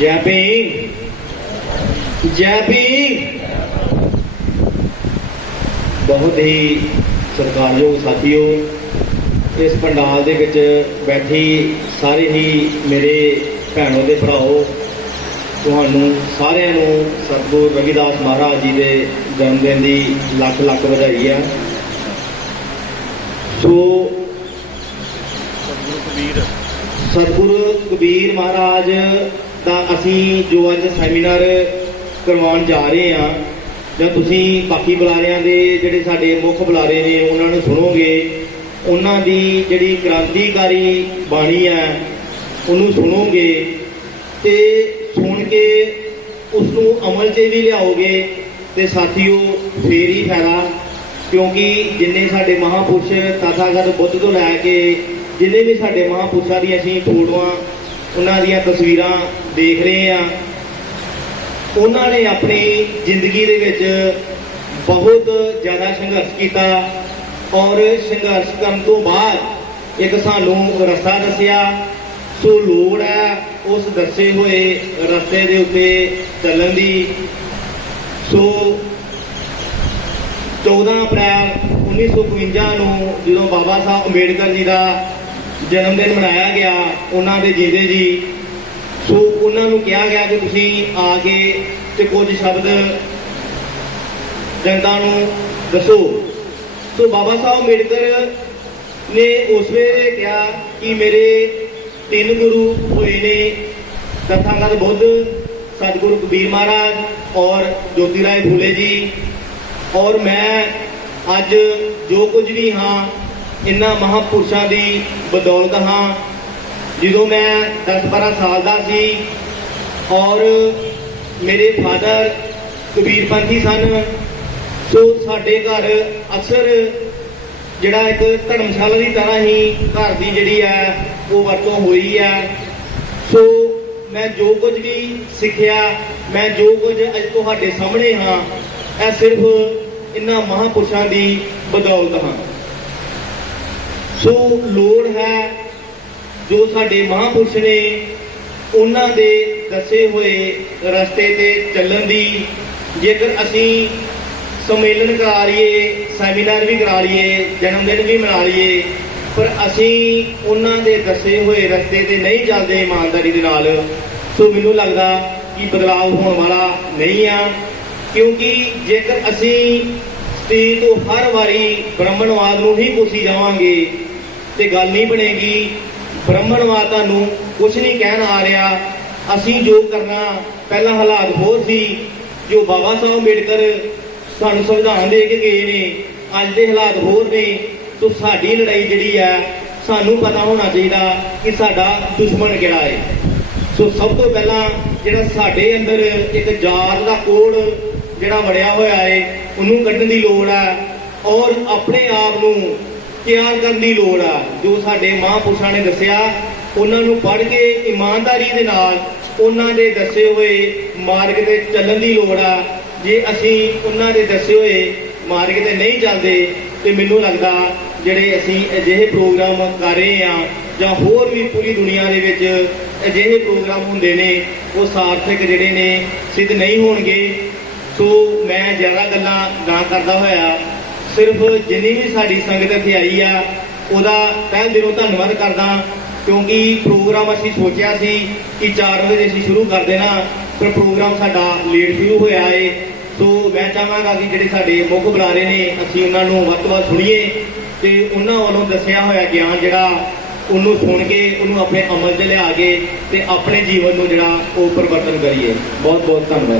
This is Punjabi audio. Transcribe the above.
ਜੈ ਭੀ ਜੈ ਭੀਮ। ਬਹੁਤ ਹੀ ਸਤਿਕਾਰਯੋਗ ਸਾਥੀਓ, ਇਸ ਪੰਡਾਲ ਦੇ ਵਿੱਚ ਬੈਠੀ ਸਾਰੇ ਹੀ ਮੇਰੇ ਭੈਣੋ ਦੇ ਭਰਾਓ, ਤੁਹਾਨੂੰ ਸਾਰਿਆਂ ਨੂੰ ਸਤਿਗੁਰੂ ਰਵਿਦਾਸ ਮਹਾਰਾਜ ਜੀ ਦੇ ਜਨਮ ਦਿਨ ਦੀ ਲੱਖ ਲੱਖ ਵਧਾਈ ਹੈ ਸੋ ਸਤਿਗੁਰੂ ਕਬੀਰ ਮਹਾਰਾਜ ਦਾ ਅਸੀਂ ਜੋ ਅੱਜ ਸੈਮੀਨਾਰ ਕਰਵਾਉਣ ਜਾ ਰਹੇ ਹਾਂ, ਜਾਂ ਤੁਸੀਂ ਬਾਕੀ ਬੁਲਾਰਿਆਂ ਦੇ ਜਿਹੜੇ ਸਾਡੇ ਮੁੱਖ ਬੁਲਾਰੇ ਨੇ, ਉਹਨਾਂ ਨੂੰ ਸੁਣੋਗੇ, ਉਹਨਾਂ ਦੀ ਜਿਹੜੀ ਕ੍ਰਾਂਤੀਕਾਰੀ ਬਾਣੀ ਹੈ, ਉਹਨੂੰ ਸੁਣੋਗੇ ਤੇ ਸੁਣ ਕੇ ਉਸ ਨੂੰ ਅਮਲ 'ਤੇ ਵੀ ਲਿਆਓਗੇ ਤੇ ਸਾਥੀਓ, ਫੇਰ ਹੀ ਫਾਇਦਾ, ਕਿਉਂਕਿ ਜਿੰਨੇ ਸਾਡੇ ਮਹਾਪੁਰਸ਼ ਤਥਾਗਤ ਬੁੱਧ ਤੋਂ ਲੈ ਕੇ ਜਿੰਨੇ ਵੀ ਸਾਡੇ ਮਹਾਪੁਰਸ਼ਾਂ ਦੀ ਅਸੀਂ ਫੋਟੋਆਂ, ਉਹਨਾਂ ਦੀਆਂ ਤਸਵੀਰਾਂ ਦੇਖ ਰਹੇ ਆ ਉਹਨਾਂ ਨੇ ਆਪਣੀ ਜ਼ਿੰਦਗੀ ਦੇ ਵਿੱਚ ਬਹੁਤ ਜ਼ਿਆਦਾ ਸੰਘਰਸ਼ ਕੀਤਾ ਔਰ ਸੰਘਰਸ਼ ਕਰਨ ਤੋਂ ਬਾਅਦ ਇੱਕ ਸਾਨੂੰ ਰਸਤਾ ਦੱਸਿਆ, ਸੋ ਲੋੜ ਹੈ ਉਸ ਦੱਸੇ ਹੋਏ ਰਸਤੇ ਦੇ ਉੱਤੇ ਚੱਲਣ ਦੀ। ਸੋ 14 ਅਪ੍ਰੈਲ 1952 ਨੂੰ ਜਦੋਂ ਬਾਬਾ ਸਾਹਿਬ ਅੰਬੇਡਕਰ ਜੀ ਦਾ ਜਨਮ ਦਿਨ ਮਨਾਇਆ ਗਿਆ, ਉਹਨਾਂ ਦੇ ਜੀਂਦੇ ਜੀ। ਸੋ ਉਹਨਾਂ ਨੂੰ ਕਿਹਾ ਗਿਆ ਕਿ ਤੁਸੀਂ ਆ ਕੇ ਤੇ ਕੁਝ ਸ਼ਬਦ ਜਨਤਾ ਨੂੰ ਦੱਸੋ। ਸੋ ਬਾਬਾ ਸਾਹਿਬ ਅੰਬੇਡਕਰ ਨੇ ਉਸ ਵੇਲੇ ਕਿਹਾ ਕਿ ਮੇਰੇ ਤਿੰਨ ਗੁਰੂ ਹੋਏ ਨੇ ਤਥਾਗਤ ਬੁੱਧ, ਸਤਿਗੁਰੂ ਕਬੀਰ ਮਹਾਰਾਜ ਔਰ ਜੋਤੀ ਰਾਏ ਫੂਲੇ ਜੀ। ਔਰ ਮੈਂ ਅੱਜ ਜੋ ਕੁਝ ਵੀ ਹਾਂ ਇਨ੍ਹਾਂ ਮਹਾਪੁਰਸ਼ਾਂ ਦੀ ਬਦੌਲਤ ਹਾਂ। ਜਦੋਂ ਮੈਂ 10-12 ਸਾਲ ਦਾ ਸੀ ਔਰ ਮੇਰੇ ਫਾਦਰ ਕਬੀਰਪੰਥੀ ਸਨ, ਸੋ ਸਾਡੇ ਘਰ ਅਕਸਰ ਜਿਹੜਾ ਇੱਕ ਧਰਮਸ਼ਾਲਾ ਦੀ ਤਰ੍ਹਾਂ ਹੀ ਘਰ ਦੀ ਜਿਹੜੀ ਹੈ, ਉਹ ਵਰਤੋਂ ਹੋਈ ਹੈ। ਸੋ ਮੈਂ ਜੋ ਕੁਝ ਵੀ ਸਿੱਖਿਆ, ਮੈਂ ਜੋ ਕੁਝ ਅੱਜ ਤੁਹਾਡੇ ਸਾਹਮਣੇ ਹਾਂ, ਇਹ ਸਿਰਫ ਇਹਨਾਂ ਮਹਾਪੁਰਸ਼ਾਂ ਦੀ ਬਦੌਲਤ ਹਾਂ। ਸੋ ਲੋੜ ਹੈ ਜੋ ਸਾਡੇ ਮਹਾਂਪੁਰਸ਼ ਨੇ ਉਹਨਾਂ ਦੇ ਦੱਸੇ ਹੋਏ ਰਸਤੇ ਤੇ ਚੱਲਣ ਦੀ। ਜੇਕਰ ਅਸੀਂ ਸੰਮੇਲਨ ਕਰਾ ਲਈਏ, ਸੈਮੀਨਾਰ ਵੀ ਕਰਾ ਲਈਏ ਜਨਮ ਦਿਨ ਵੀ ਮਨਾ ਲਈਏ, ਪਰ ਅਸੀਂ ਉਹਨਾਂ ਦੇ ਦੱਸੇ ਹੋਏ ਰਸਤੇ ਤੇ ਨਹੀਂ ਚੱਲਦੇ ਇਮਾਨਦਾਰੀ ਦੇ ਨਾਲ, ਸੋ ਮੈਨੂੰ ਲੱਗਦਾ ਕਿ ਬਦਲਾਅ ਹੋਣ ਵਾਲਾ ਨਹੀਂ ਆ। ਕਿਉਂਕਿ ਜੇਕਰ ਅਸੀਂ ਸਟੇਜ ਤੋਂ ਹਰ ਵਾਰੀ ਬ੍ਰਾਹਮਣਵਾਦ ਨੂੰ ਹੀ ਕੋਸੀ ਜਾਵਾਂਗੇ ਤੇ ਗੱਲ ਨਹੀਂ ਬਣੇਗੀ। ਬ੍ਰਾਹਮਣ ਮਾਤਾ ਨੂੰ ਕੁਝ ਨਹੀਂ ਕਹਿਣ ਆ ਰਿਹਾ। ਅਸੀਂ ਜੋ ਕਰਨਾ, ਪਹਿਲਾਂ ਹਾਲਾਤ ਹੋਰ ਸੀ, ਜੋ ਬਾਬਾ ਸਾਹਿਬ ਅੰਬੇਡਕਰ ਸਾਨੂੰ ਸੰਵਿਧਾਨ ਦੇ ਕੇ ਗਏ ਨੇ, ਅੱਜ ਦੇ ਹਾਲਾਤ ਹੋਰ ਨੇ ਸੋ ਸਾਡੀ ਲੜਾਈ ਜਿਹੜੀ ਹੈ ਸਾਨੂੰ ਪਤਾ ਹੋਣਾ ਚਾਹੀਦਾ ਕਿ ਸਾਡਾ ਦੁਸ਼ਮਣ ਕਿਹੜਾ ਹੈ। ਸੋ ਸਭ ਤੋਂ ਪਹਿਲਾਂ ਜਿਹੜਾ ਸਾਡੇ ਅੰਦਰ ਇੱਕ ਜਾਰ ਦਾ ਕੋਡ ਜਿਹੜਾ ਵੜਿਆ ਹੋਇਆ ਹੈ, ਉਹਨੂੰ ਕੱਢਣ ਦੀ ਲੋੜ ਹੈ ਔਰ ਆਪਣੇ ਆਪ ਨੂੰ ਤਿਆਰ ਕਰਨ ਦੀ ਲੋੜ ਆ। ਜੋ ਸਾਡੇ ਮਹਾਂਪੁਰਸ਼ਾਂ ਨੇ ਦੱਸਿਆ, ਉਹਨਾਂ ਨੂੰ ਪੜ੍ਹ ਕੇ ਇਮਾਨਦਾਰੀ ਦੇ ਨਾਲ ਉਹਨਾਂ ਦੇ ਦੱਸੇ ਹੋਏ ਮਾਰਗ ਤੇ ਚੱਲਣ ਦੀ ਲੋੜ ਆ। ਜੇ ਅਸੀਂ ਉਹਨਾਂ ਦੇ ਦੱਸੇ ਹੋਏ ਮਾਰਗ ਤੇ ਨਹੀਂ ਚੱਲਦੇ, ਤੇ ਮੈਨੂੰ ਲੱਗਦਾ ਜਿਹੜੇ ਅਸੀਂ ਅਜਿਹੇ ਪ੍ਰੋਗਰਾਮ ਕਰ ਰਹੇ ਆ ਜਾਂ ਹੋਰ ਵੀ ਪੂਰੀ ਦੁਨੀਆ ਦੇ ਵਿੱਚ ਅਜਿਹੇ ਪ੍ਰੋਗਰਾਮ ਹੁੰਦੇ ਨੇ, ਉਹ ਸਾਰਥਕ ਜਿਹੜੇ ਨੇ, ਸਿੱਧ ਨਹੀਂ ਹੋਣਗੇ। ਸੋ ਮੈਂ ਜ਼ਿਆਦਾ ਗੱਲਾਂ ਨਾ ਕਰਦਾ ਹੋਇਆ ਸਿਰਫ ਜਿੰਨੀ ਵੀ ਸਾਡੀ ਸੰਗਤ ਇੱਥੇ ਆਈ ਆ, ਉਹਦਾ ਤਹਿ ਦਿਲੋਂ ਧੰਨਵਾਦ ਕਰਦਾ ਕਿਉਂਕਿ ਪ੍ਰੋਗਰਾਮ ਅਸੀਂ ਸੋਚਿਆ ਸੀ ਕਿ 4 ਵਜੇ ਅਸੀਂ ਸ਼ੁਰੂ ਕਰ ਦੇਣਾ, ਪਰ ਪ੍ਰੋਗਰਾਮ ਸਾਡਾ ਲੇਟ ਸ਼ੁਰੂ ਹੋਇਆ ਏ। ਸੋ ਮੈਂ ਚਾਹਾਂਗਾ ਕਿ ਜਿਹੜੇ ਸਾਡੇ ਮੁੱਖ ਬੁਲਾਰੇ ਨੇ, ਅਸੀਂ ਉਹਨਾਂ ਨੂੰ ਵੱਧ ਤੋਂ ਵੱਧ ਸੁਣੀਏ ਤੇ ਉਹਨਾਂ ਵੱਲੋਂ ਦੱਸਿਆ ਹੋਇਆ ਗਿਆਨ ਜਿਹੜਾ ਉਹਨੂੰ ਸੁਣ ਕੇ, ਉਹਨੂੰ ਆਪਣੇ ਅਮਲ 'ਚ ਲਿਆ ਕੇ ਤੇ ਆਪਣੇ ਜੀਵਨ ਨੂੰ ਜਿਹੜਾ ਉਹ ਪਰਿਵਰਤਨ ਕਰੀਏ। ਬਹੁਤ ਬਹੁਤ ਧੰਨਵਾਦ।